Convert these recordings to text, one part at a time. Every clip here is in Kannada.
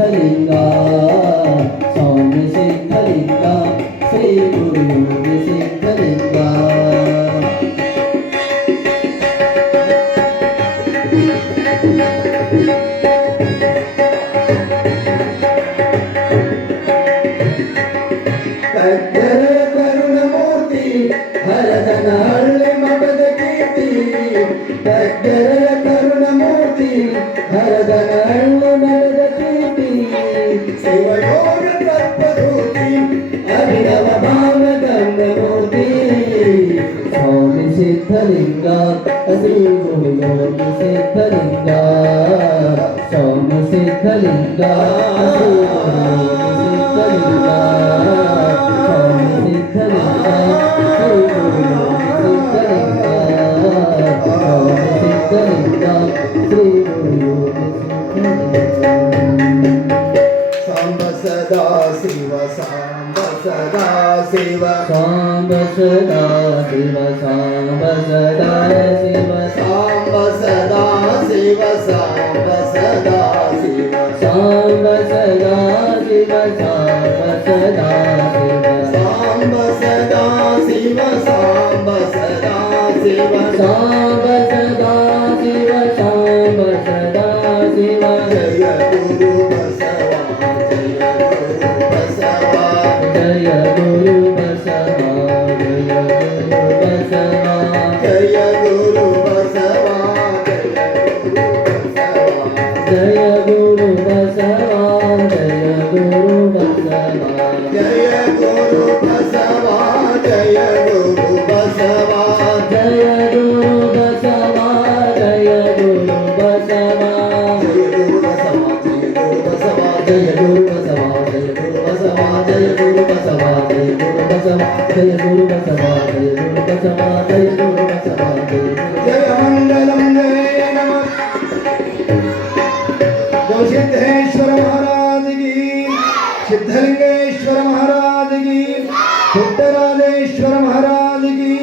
कलिंगा सौम्य से कलिंगा श्री गुरु योग से कलिंगा Thank you. ಸಿದ್ಧಲಿಂಗ ಸ್ವಾಮಿ ಸಿದ್ಧಲಿಂಗ ಶ್ರೀ ಗುರು ಯೋಗಿ ಸಿದ್ಧಲಿಂಗ ಸ್ವಾಮಿ ಸಿದ್ಧಲಿಂಗ ಶ್ರೀ ಗುರು ಯೋಗಿ ಸಿದ್ಧಲಿಂಗ ಸ್ವಾಮಿ ಸಿದ್ಧಲಿಂಗ ಶ್ರೀ ಗುರು ಯೋಗಿ ಸಿದ್ಧಲಿಂಗ ಸಾಂಬ ಸದಾ ಶಿವ ಸಾಂಬ ಸದಾ ಶಿವ ಸಾಂಬ ಸದಾ ಶಿವ ಸಾಂಬ ಸದಾ ಶಿವ ಸಾಂಬ ಸದಾ ಶಿವ ಸಾಂಬ ಸದಾ ಶಿವ ಸಾಂಬ ಸದಾ ಶಿವ ಸಾಂಬ ಸದಾ ಶಿವ ಸಾಂಬ ಸದಾ ಶಿವ ಸಾಂಬ ಸದಾ ಶಿವ ಸಾಂಬ ಸಿದ್ದೇಶ್ವರ ಮಹಾರಾಜಗಿ. ಸಿದ್ಧಲಿಂಗೇಶ್ವರ ಮಹಾರಾಜಗಿ. ಪುಟ್ಟರಾಜೇಶ್ವರ ಮಹಾರಾಜಗಿ.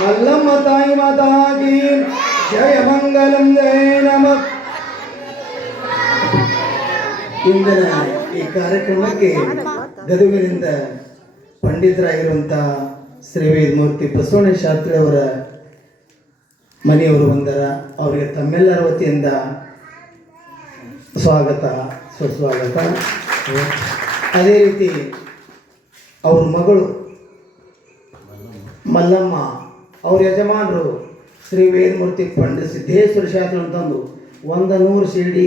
ಮಲ್ಲಮ್ಮ ತಾಯಿ ಮಾತಾಗಿ. ಜಯ ಮಂಗಲಂ ಜಯ ನಮ. ಇಂದಿನ ಈ ಕಾರ್ಯಕ್ರಮಕ್ಕೆ ಗದುಗಿನಿಂದ ಪಂಡಿತರಾಗಿರುವಂಥ ಶ್ರೀ ವೇದಮೂರ್ತಿ ಬಸವಣ್ಣ ಶಾಸ್ತ್ರಿ ಅವರ ಮನೆಯವರು ಬಂದರ. ಅವರಿಗೆ ತಮ್ಮೆಲ್ಲರ ವತಿಯಿಂದ ಸ್ವಾಗತ. ಸುಸ್ವಾಗತ. ಅದೇ ರೀತಿ ಅವ್ರ ಮಗಳು ಮಲ್ಲಮ್ಮ, ಅವ್ರ ಯಜಮಾನರು ಶ್ರೀ ವೇದಮೂರ್ತಿ ಪಂಡಿತ ಸಿದ್ಧೇಶ್ವರ ಶಾಸ್ತ್ರ ಅಂತಂದು ಒಂದು ನೂರು ಸಿ ಡಿ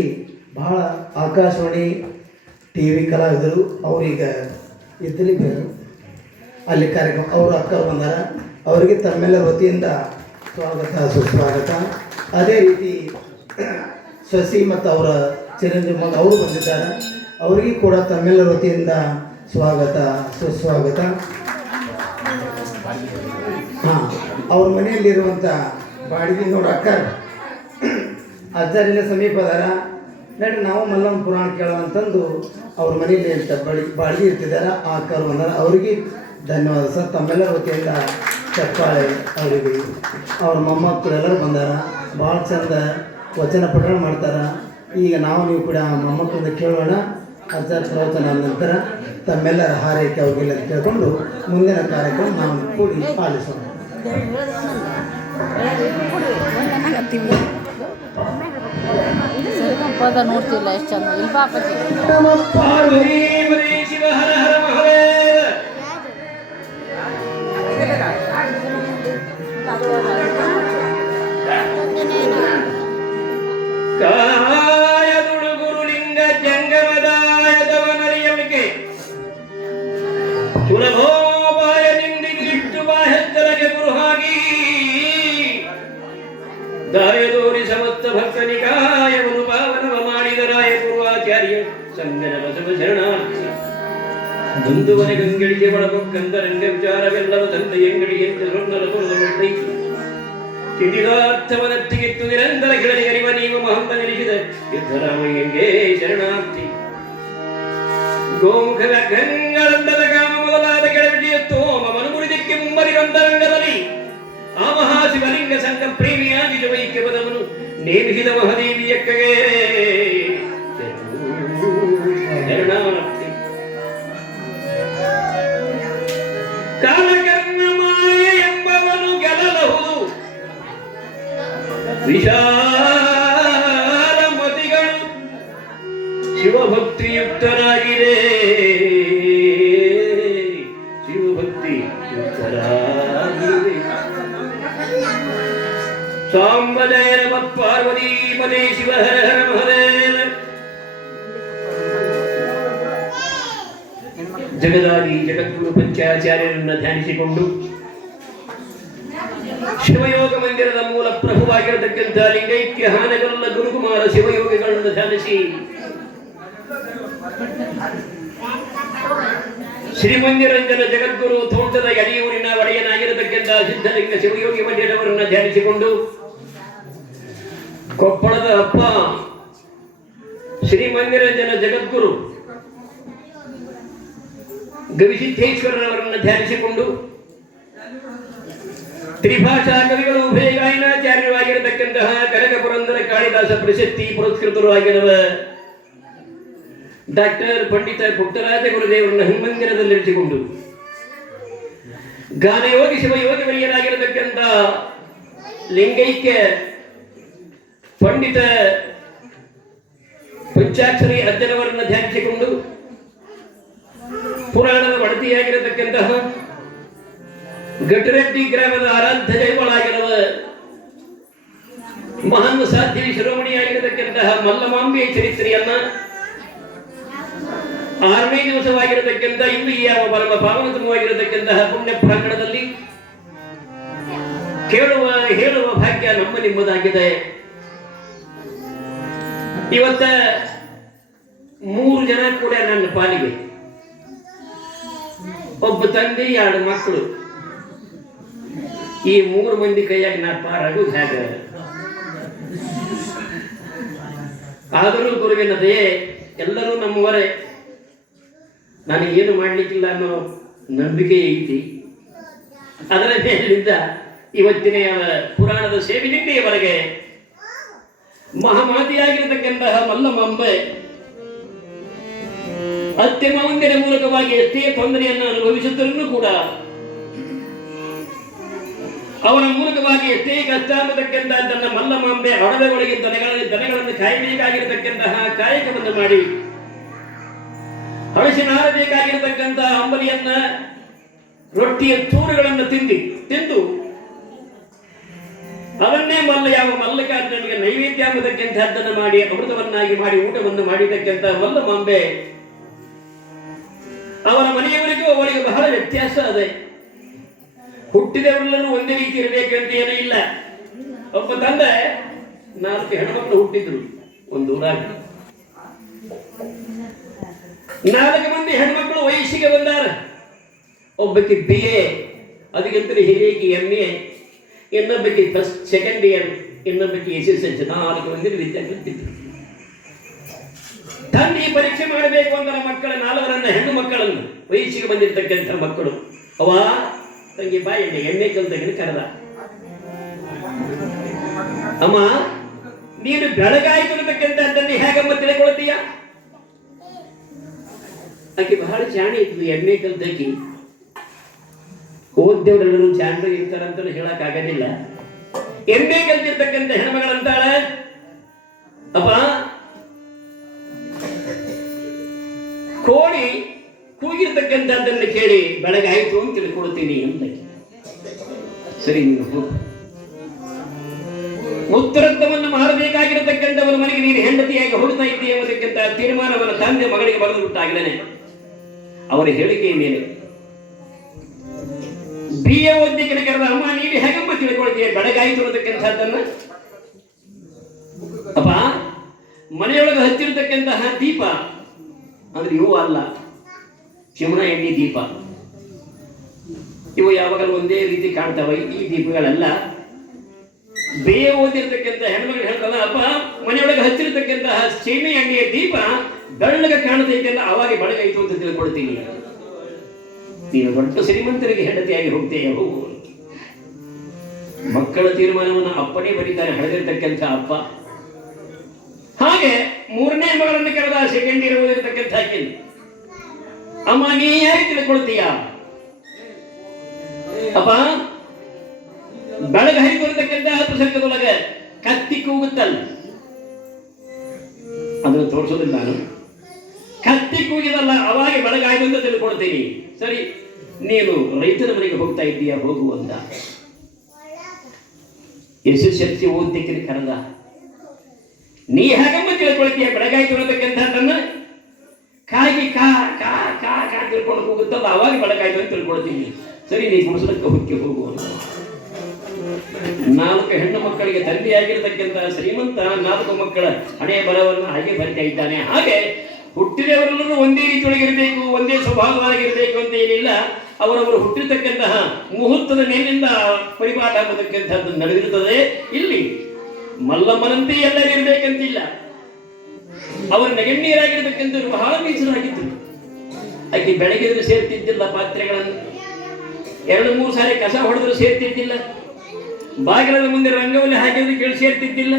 ಭಾಳ ಆಕಾಶವಾಣಿ ಟಿ ವಿ ಕಲಾವಿದರು. ಅವ್ರೀಗ ಇದ್ದಲ್ಲಿ ಅಲ್ಲಿ ಕಾರ್ಯಕ್ರಮ ಅವರು ಅಕ್ಕ ಬಂದಾರ. ಅವರಿಗೆ ತಮ್ಮೆಲ್ಲ ವತಿಯಿಂದ ಸ್ವಾಗತ, ಸುಸ್ವಾಗತ. ಅದೇ ರೀತಿ ಶಶಿ ಮತ್ತು ಅವರ ಚಿರಂಜೀವಿ ಅವರು ಬಂದಿದ್ದಾರೆ. ಅವರಿಗೆ ಕೂಡ ತಮ್ಮೆಲ್ಲರ ವತಿಯಿಂದ ಸ್ವಾಗತ, ಸುಸ್ವಾಗತ. ಹಾಂ, ಅವ್ರ ಮನೆಯಲ್ಲಿರುವಂಥ ಬಾಡಿಗೆ ನೋಡಿ ಅಕ್ಕ. ಅಜ್ಜರಿಂದ ಸಮೀಪ ಅದಾರ. ನಡ್ರಿ ನಾವು ಮಲ್ಲಮ್ಮ ಪುರಾಣ ಕೇಳೋವಂತಂದು ಅವ್ರ ಮನೆಯಲ್ಲಿ ಅಂತ ಬಳಿ ಬಾಡಿಗೆ ಇರ್ತಿದ್ದಾರೆ ಆ ಅಕ್ಕರು ಬಂದಾರ. ಅವರಿಗೆ ಧನ್ಯವಾದ ಸರ್. ತಮ್ಮೆಲ್ಲ ವತಿಯಿಂದ ಚಪ್ಪಾಳೆ ಅವರಿಗೆ ಅವ್ರ ಮೊಮ್ಮಕ್ಕಳು ಎಲ್ಲರೂ ಬಂದಾರ. ಭಾಳ ಚಂದ ವಚನ ಪಠಣ ಮಾಡ್ತಾರ. ಈಗ ನಾವು ನೀವು ಕೂಡ ಆ ಮೊಮ್ಮಕ್ಕಳಿಂದ ಕೇಳೋಣ. ಅಜ್ಜ ಪ್ರವಚನ ನಂತರ ತಮ್ಮೆಲ್ಲರ ಹಾರೈಕೆ ಅಂತ ಕೇಳಿಕೊಂಡು ಮುಂದಿನ ಕಾರ್ಯಕ್ರಮ ನಾವು ಕೂಡಿ ಪಾಲಿಸೋಣ. ಪದ ನೋಡ್ತಿಲ್ಲ ಎಷ್ಟು ಚಂದ ಇಲ್ಲಿ ಸುಲಭೋಪಾಯ ನಿಂದಿಗಿಟ್ಟುವ ಹೆತ್ತರಗೆ ಗುರುಹಾಗಿ ದಾರೆ ತೋರಿ ಸಮಸ್ತ ಭಕ್ತ ನಿಕಾಯವನ್ನು ಪಾವನವ ಮಾಡಿದರಾಯ ಪೂರ್ವಾಚಾರ್ಯ ಸಂಗನ ಬಸವ ಶರಣಾರ್ಥಿ. ಮುಂದುವರೆ ಗಂಗಳಿಗೆ ಬಳಕೊಂಡರಂಗ ವಿಚಾರವೆಲ್ಲವ ತಂದೆ ಎಂಗಳಿಗೆ ಸುರ್ಣರ ಸುರದೊಳ್ಳಿ ತಿಳಿದಾರ್ಥವನತ್ತಿಗಿತ್ತು ನಿರಂತರ ನೀವು ಮಹಂತ ನೆನೆಸಿದ ಯುದ್ಧರಾಮಯ್ಯಂಗೆ ಶರಣಾರ್ಥಿ. ಗೋಮುಖ ಗಂಗಳಂದದ ಕಾಮ ಮನುಗುಡಿದಕ್ಕೆ ಮುಂಬರಿಗಂದರಂಗದಲ್ಲಿ ಆ ಮಹಾಶಿವಲಿಂಗ ಸಂಘ ಪ್ರೇಮಿಯಾಗಿ ಜವೈಕ್ಯ ಪದವನು ನೇಮಿಸಿದ ಮಹದೇವಿಯಕ್ಕಗೆ ನಮ ಪಾರ್ವತಿ ಪದೇ ಶಿವ ಜಗದಾದಿ ಜಗದ್ಗುರು ಪಂಚಾಚಾರ್ಯರನ್ನ ಧ್ಯಾನಿಸಿಕೊಂಡು ಶಿವಯೋಗ ಮಂದಿರದ ಮೂಲ ಪ್ರಭುವಾಗಿರತಕ್ಕಂಥ ಲಿಂಗೈಕ್ಯ ಹಾನಗಲ್ಲ ಗುರುಕುಮಾರ ಶಿವಯೋಗಿಗಳನ್ನು ಧ್ಯಾನಿಸಿ ಶ್ರೀಮಂದಿರಂಜನ ಜಗದ್ಗುರು ತೋಟದ ಯಡಿಯೂರಿನ ಒಡೆಯನಾಗಿರತಕ್ಕಂಥ ಸಿದ್ಧಲಿಂಗ ಶಿವಯೋಗಿ ಮಂದಿರವರನ್ನ ಧ್ಯಾನಿಸಿಕೊಂಡು ಕೊಪ್ಪಳದ ಅಪ್ಪ ಶ್ರೀಮಂದಿರಂಜನ ಜಗದ್ಗುರು ಗವಿಸಿದ್ದೇಶ್ವರರವರನ್ನ ಧ್ಯಾನಿಸಿಕೊಂಡು ತ್ರಿಭಾಷಾ ಕವಿಗಳು ಉಭಯ ಗಾಯನಾಚಾರ್ಯರಾಗಿರತಕ್ಕಂತಹ ಕನಕ ಪುರಂದರ ಕಾಳಿದಾಸ ಪ್ರಶಸ್ತಿ ಪುರಸ್ಕೃತರು ಆಗಿರುವ ಡಾಕ್ಟರ್ ಪಂಡಿತ ಪುಟ್ಟರಾಜ ಗುರುದೇವರನ್ನ ಹಿಮ್ಮಂದಿರದಲ್ಲಿರಿಸಿಕೊಂಡು ಗಾನಯೋಗಿ ಶಿವಯೋಗಿ ವರಿಯರಾಗಿರತಕ್ಕಂಥ ಲಿಂಗೈಕ್ಯ ಪಂಡಿತ ಪಂಚಾಕ್ಷರಿ ಅಜ್ಜನವರನ್ನ ಧ್ಯಾನಿಸಿಕೊಂಡು ಪುರಾಣದ ಒಡತಿಯಾಗಿರತಕ್ಕಂತಹ ಘಟರೆಡ್ಡಿ ಗ್ರಾಮದ ಆರಾಧ್ಯ ದೈವಳಾಗಿರುವ ಮಹಾನ್ ಸಾಧ್ಯ ಶಿರೋಮಣಿಯಾಗಿರತಕ್ಕಂತಹ ಮಲ್ಲಮಾಂಬೆಯ ಚರಿತ್ರೆಯನ್ನ ಆರನೇ ದಿವಸವಾಗಿರತಕ್ಕಂಥ ಇಂದು ಈ ಯಾವ ಪರಮ ಪಾವನತಮವಾಗಿರತಕ್ಕಂತಹ ಪುಣ್ಯ ಪ್ರಾಂಗಣದಲ್ಲಿ ಕೇಳುವ, ಹೇಳುವ ಭಾಗ್ಯ ನಮ್ಮ ನಿಮ್ಮದಾಗಿದೆ. ಇವತ್ತ ಮೂರು ಜನ ಕೂಡ ನನ್ನ ಪಾಲಿಗೆ. ಒಬ್ಬ ತಂದೆ, ಎರಡು ಮಕ್ಕಳು. ಈ ಮೂರು ಮಂದಿ ಕೈಯಾಗ ನಾ ಪಾರಾಗು ಹೇಗ? ಆದರೂ ಗುರುವಿನ ದಯೆ ಎಲ್ಲರೂ ನಮ್ಮವರೇ. ನನಗೇನು ಮಾಡಲಿಕ್ಕಿಲ್ಲ ಅನ್ನೋ ನಂಬಿಕೆ ಐತಿ. ಅದರ ಮೇಲಿಂದ ಇವತ್ತಿನ ಪುರಾಣದ ಸೇವಿನಿಂದೆಯವರೆಗೆ ಮಹಾಮಾತಿಯಾಗಿರತಕ್ಕಂತಹ ಮಲ್ಲಮಾಂಬೆ ಅತ್ಯಮ ಒಂದಿನ ಮೂಲಕವಾಗಿ ಎಷ್ಟೇ ತೊಂದರೆಯನ್ನು ಅನುಭವಿಸಿದ್ದರೂ ಕೂಡ ಅವನ ಮೂಲಕವಾಗಿ ಎಷ್ಟೇ ಕಷ್ಟ ತನ್ನ ಮಲ್ಲಮಾಂಬೆ ಅಡವೆಗಳಿಗೆ ದನಗಳಲ್ಲಿ ದನಗಳನ್ನು ಕಾಯಬೇಕಾಗಿರತಕ್ಕಂತಹ ಕಾಯಕವನ್ನು ಮಾಡಿ ಹಳಸಿನಾರಬೇಕಾಗಿರತಕ್ಕಂತಹ ಅಂಬಲಿಯನ್ನ ರೊಟ್ಟಿಯ ತೂರುಗಳನ್ನು ತಿಂದಿ ತಿಂದು ಅವನ್ನೇ ಮಲ್ಲ ಯಾವ ಮಲ್ಲಕಾರ್ಜುನಿಗೆ ನೈವೇದ್ಯ ಅನ್ನತಕ್ಕಂಥದ್ದನ್ನು ಮಾಡಿ, ಅಮೃತವನ್ನಾಗಿ ಮಾಡಿ, ಊಟವನ್ನು ಮಾಡಿದ್ದಕ್ಕಿಂತ ಮಲ್ಲ ಮಾಂಬೆ. ಅವನ ಮನೆಯವರಿಗೂ ಅವರಿಗೆ ಬಹಳ ವ್ಯತ್ಯಾಸ ಅದೇ. ಹುಟ್ಟಿದವರೆಲ್ಲರೂ ಒಂದೇ ರೀತಿ ಇರಬೇಕು ಅಂತ ಏನೂ ಇಲ್ಲ. ಒಬ್ಬ ತಂದೆ ನಾಲ್ಕು ಹೆಣ್ಮಕ್ಳು ಹುಟ್ಟಿದ್ರು, ಒಂದು ಊರಾಗ. ನಾಲ್ಕು ಮಂದಿ ಹೆಣ್ಮಕ್ಳು ವಯಸ್ಸಿಗೆ ಬಂದಾರ. ಒಬ್ಬಕ್ಕೆ ಬಿ ಎ ಅದಕ್ಕಿಂತ ಹಿರಿಯಕ್ಕೆ ಎಂ ಎ. ಇನ್ನೊಬ್ಬಕ್ಕೆ ಫಸ್ಟ್ ಸೆಕೆಂಡ್ ಇಯರ್ ಇನ್ನೊಬ್ಬಕ್ಕೆ ಎಸ್ ಎಸ್ ಎಲ್ ಸಿ ನಾಲ್ಕು ಮಂದಿ ವಿದ್ಯಾರ್ಥಿಗಳು ತಂದೆ ಪರೀಕ್ಷೆ ಮಾಡಬೇಕು ಅಂತ ಮಕ್ಕಳ ನಾಲ್ವರನ್ನ ಹೆಣ್ಣು ಮಕ್ಕಳನ್ನು ವಯಸ್ಸಿಗೆ ಬಂದಿರತಕ್ಕಂಥ ಮಕ್ಕಳು. ಅವ ತಂಗಿ ಬಾಯಲ್ಲಿ ಎಣ್ಣೆ ಕಲ್ತಗಿನ ಕರೆದ. ಅಮ್ಮ, ನೀನು ಬೆಳಗಾಯಿತು ಅನ್ನತಕ್ಕಂಥದ್ದನ್ನು ಹೇಗಮ್ಮ ತಿಳ್ಕೊಳ್ತೀಯ? ಆಕೆ ಬಹಳ ಜಾಣಿ ಇತ್ತು ಎಣ್ಣೆ ಕಲ್ತಕಿ ಓದ್ದವರೆಲ್ಲರೂ ಜಾಣರು ಇರ್ತಾರಂತಲೂ ಹೇಳಕ್ ಆಗೋದಿಲ್ಲ. ಎಂಬೆ ಕಲ್ತಿರ್ತಕ್ಕಂಥ ಹೆಣ್ಮಗಳಂತಾಳ ಅಪ್ಪ ಕೋಳಿ ಕೂಗಿರ್ತಕ್ಕಂಥದ್ದನ್ನು ಕೇಳಿ ಬೆಳಗ್ಗೆ ಆಯ್ತು ಅಂತ ತಿಳ್ಕೊಳ್ತೀನಿ ಅಂತ ಸರಿ ನೀವು ಉತ್ತರತ್ವವನ್ನು ಮನೆಗೆ ನೀನು ಹೆಂಡತಿಯಾಗಿ ಹೋಗ್ತಾ ಇದ್ದೀಯ ಎಂಬುದಕ್ಕಿಂತ ತೀರ್ಮಾನವನ್ನು ತಂದೆ ಮಗಳಿಗೆ ಬರೆದು ಅವರ ಹೇಳಿಕೆಯ ಮೇಲೆ ಬಿ ಎ ಓದ್ಲಿಕ್ಕೆ ಕರೆದ ಅಮ್ಮ ನೀವು ಹೇಗಮ್ಮ ತಿಳ್ಕೊಳ್ತೀಯ? ಬೆಳಗಾಯಿತು ಅನ್ನತಕ್ಕಂಥದ್ದನ್ನ ಅಪ್ಪ, ಮನೆಯೊಳಗೆ ಹಚ್ಚಿರ್ತಕ್ಕಂತಹ ದೀಪ ಅಂದ್ರೆ ಇವು ಅಲ್ಲ. ಶಿವನ ಎಣ್ಣೆ ದೀಪ. ಇವು ಯಾವಾಗಲೂ ಒಂದೇ ರೀತಿ ಕಾಣ್ತಾವ, ಈ ದೀಪಗಳೆಲ್ಲ. ಬೇಯ ಓದಿರ್ತಕ್ಕಂಥ ಹೆಣ್ಮಗಳು ಹೇಳ್ತಾನ ಅಪ್ಪ, ಮನೆಯೊಳಗೆ ಹಚ್ಚಿರ್ತಕ್ಕಂತಹ ಸೀಮೆ ಎಣ್ಣೆಯ ದೀಪ ಬೆಳ್ಳಗೆ ಕಾಣತೈತೆ ಅಂತ ಅವಾಗ ಬಳಗೈತು ಅಂತ ತಿಳ್ಕೊಳ್ತೀನಿ. ನೀನು ಶ್ರೀಮಂತರಿಗೆ ಹೆಂಡತಿಯಾಗಿ ಹೋಗ್ತೇಯ ಹೋಗು ಮಕ್ಕಳ ತೀರ್ಮಾನವನ್ನು ಅಪ್ಪನೇ ಬರೀತಾರೆ. ಹಳೆದಿರ್ತಕ್ಕಂಥ ಅಪ್ಪ. ಹಾಗೆ ಮೂರನೇ ಮಗಳನ್ನು ಕರೆದ ಸೆಕೆಂಡ್ ಇಯರ್ ಓದಿರ್ತಕ್ಕಂಥ ಆಕೆಯನ್ನು ಅಮ್ಮ, ನೀ ಯಾರಿಗೆ ತಿಳ್ಕೊಳ್ತೀಯ ಅಪ್ಪ ಹರಿದು ಹತ್ತು ಪ್ರಸಂಗದೊಳಗೆ ಕತ್ತಿ ಕೂಗುತ್ತಲ್ಲ. ಅದನ್ನು ತೋರಿಸೋದಿಲ್ಲ ನಾನು. ಕತ್ತಿ ಕೂಗಿದಲ್ಲ, ಅವಾಗ ಬೆಳಗಾಯ್ತು ಅಂತ ತಿಳ್ಕೊಳ್ತೀನಿ. ಸರಿ, ನೀನು ರೈತರ ಮನೆಗೆ ಹೋಗ್ತಾ ಇದ್ದೀಯಾ, ಹೋಗು ಅಂತ. ಎಸ್ ಶಕ್ತಿ ಓದ್ತಿಕ್ಕೆ ಕರೆದ. ನೀ ಹೇಗಮ್ಮ ತಿಳ್ಕೊಳ್ತೀಯ? ಬೆಳಗಾಯ್ತು ಅನ್ನತಕ್ಕಂಥದ್ದನ್ನ ಕಾಗಿ ಕಾ ಕಾ ಕಾ ಕಾ ತಿಳ್ಕೊಂಡು ಹೋಗುತ್ತಲ್ಲ, ಅವಾಗ ಬೆಳಗಾಯ್ತು ಅಂತ ತಿಳ್ಕೊಳ್ತೀನಿ. ಸರಿ, ನೀ ಗುಡಿಸಲಕ್ಕೆ ಹುಕ್ಕಿ ಹೋಗು ಅಂತ. ನಾಲ್ಕು ಹೆಣ್ಣು ಮಕ್ಕಳಿಗೆ ತಂದೆಯಾಗಿರ್ತಕ್ಕಂಥ ಶ್ರೀಮಂತ ನಾಲ್ಕು ಮಕ್ಕಳ ಹಣೆಯ ಬರವನ್ನು ಹಾಗೆ ಬರ್ತಾ ಇದ್ದಾನೆ. ಹಾಗೆ ಹುಟ್ಟಿದವರೆಲ್ಲರೂ ಒಂದೇ ರೀತಿಯೊಳಗಿರಬೇಕು, ಒಂದೇ ಸ್ವಭಾವವಾಗಿರಬೇಕು ಅಂತ ಏನಿಲ್ಲ. ಅವರವರು ಹುಟ್ಟಿರ್ತಕ್ಕಂತಹ ಮುಹೂರ್ತದ ಮೇಲಿಂದ ಪರಿಪಾಠ ಆಗತಕ್ಕಂಥದ್ದು ನಡೆದಿರುತ್ತದೆ. ಇಲ್ಲಿ ಮಲ್ಲಮ್ಮನಂತೆ ಎಲ್ಲರೂ ಇರಬೇಕಂತಿಲ್ಲ. ಅವರು ನಗಣ್ಯರಾಗಿರ್ತಕ್ಕಂಥವ್ರು ಬಹಳ ಮೀಸಲಾಗಿದ್ದರು ಆಕೆ ಬೆಳಗ್ಗೆ ಸೇರ್ತಿದ್ದಿಲ್ಲ ಪಾತ್ರೆಗಳನ್ನು. ಎರಡು, ಮೂರು ಸಾರಿ ಕಸ ಹೊಡೆದ್ರು ಸೇರ್ತಿದ್ದಿಲ್ಲ. ಬಾಗಿಲದ ಮುಂದೆ ರಂಗವಲ್ಲಿ ಹಾಕಿದ್ರು ಕೇಳಿ ಸೇರ್ತಿದ್ದಿಲ್ಲ.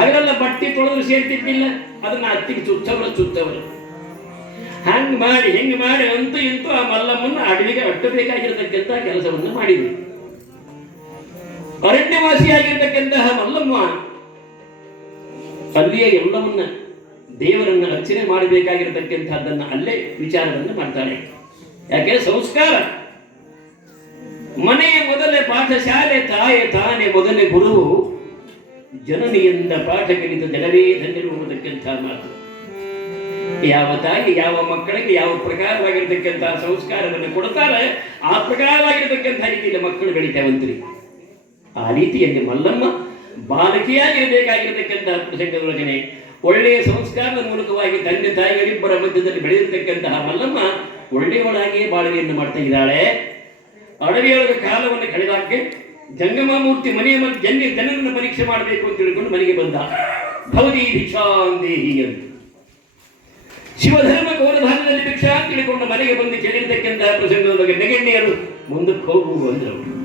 ಹಗಲೆಲ್ಲ ಬಟ್ಟೆ ತೊಳೆದ್ರು ಸೇರ್ತಿದ್ದಿಲ್ಲ. ಅದನ್ನ ಅತ್ತಿಗೆ ಚುಚ್ಚವ್ರ ಚುಚ್ಚವ್ರ. ಹಂಗ್ ಮಾಡಿ, ಹೆಂಗ್ ಮಾಡಿ ಅಂತೂ ಇಂತೂ ಆ ಮಲ್ಲಮ್ಮನ್ನ ಅಡವಿಗೆ ಅಟ್ಟಬೇಕಾಗಿರತಕ್ಕಂತ ಕೆಲಸವನ್ನು ಮಾಡಿದ್ರು. ಅರಣ್ಯವಾಸಿಯಾಗಿರ್ತಕ್ಕಂತಹ ಮಲ್ಲಮ್ಮ ಅಲ್ಲಿಯ ಎಲ್ಲವನ್ನ ದೇವರನ್ನ ರಚನೆ ಮಾಡಬೇಕಾಗಿರತಕ್ಕಂಥದ್ದನ್ನ ಅಲ್ಲೇ ವಿಚಾರವನ್ನು ಮಾಡ್ತಾಳೆ. ಯಾಕೆ? ಸಂಸ್ಕಾರ. ಮನೆಯ ಮೊದಲೇ ಪಾಠಶಾಲೆ ತಾಯೇ ತಾನೇ ಮೊದಲೇ ಗುರು. ಜನನಿಯಿಂದ ಪಾಠ ಕಲಿತ ಜನವೇ ಧನ್ಯರು ಅನ್ನತಕ್ಕಂಥ ಮಾತು. ಯಾವ ತಾಯಿ, ಯಾವ ಮಕ್ಕಳಿಗೆ ಯಾವ ಪ್ರಕಾರವಾಗಿರ್ತಕ್ಕಂಥ ಸಂಸ್ಕಾರವನ್ನು ಕೊಡ್ತಾರೆ ಆ ಪ್ರಕಾರವಾಗಿರ್ತಕ್ಕಂಥ ರೀತಿಯಲ್ಲಿ ಮಕ್ಕಳು ಬೆಳಿತಾವಂತ್ರಿ ಆ ರೀತಿಯಲ್ಲಿ ಮಲ್ಲಮ್ಮ ಬಾಲಕಿಯಾಗಿರಬೇಕಾಗಿರತಕ್ಕಂಥ ಪ್ರಸಂಗದೊಳಗನೆ ಒಳ್ಳೆಯ ಸಂಸ್ಕಾರದ ಮೂಲಕವಾಗಿ ತಂದೆ ತಾಯಿಗಳಿಬ್ಬರ ಮಧ್ಯದಲ್ಲಿ ಬೆಳೆದಿರ್ತಕ್ಕಂತಹ ಮಲ್ಲಮ್ಮ ಒಳ್ಳೆಯವಳಾಗಿಯೇ ಬಾಳವೆಯನ್ನು ಮಾಡ್ತಾ ಇದ್ದಾಳೆ. ಅಡವಿಯೊಳಗೆ ಕಾಲವನ್ನು ಕಳೆದಾಕೆ ಜಂಗಮ ಮೂರ್ತಿ ಮನೆಯ ಜನ್ಯ ಜನ ಜನರನ್ನು ಪರೀಕ್ಷೆ ಮಾಡಬೇಕು ಅಂತ ತಿಳ್ಕೊಂಡು ಮನೆಗೆ ಬಂದ. ಭೌದಿ ಭಿಕ್ಷಾಂದೇಹಿ ಅಂತ ಶಿವಧರ್ಮ ಗೌರಭಾಗದಲ್ಲಿ ಭಿಕ್ಷಾ ಅಂತ ಹೇಳಿಕೊಂಡು ಮನೆಗೆ ಬಂದು ಪ್ರಸಂಗದ ಬಗ್ಗೆ ನೆಗಣ್ಣಿಯರು ಮುಂದಕ್ಕೆ ಹೋಗು ಅಂದರು.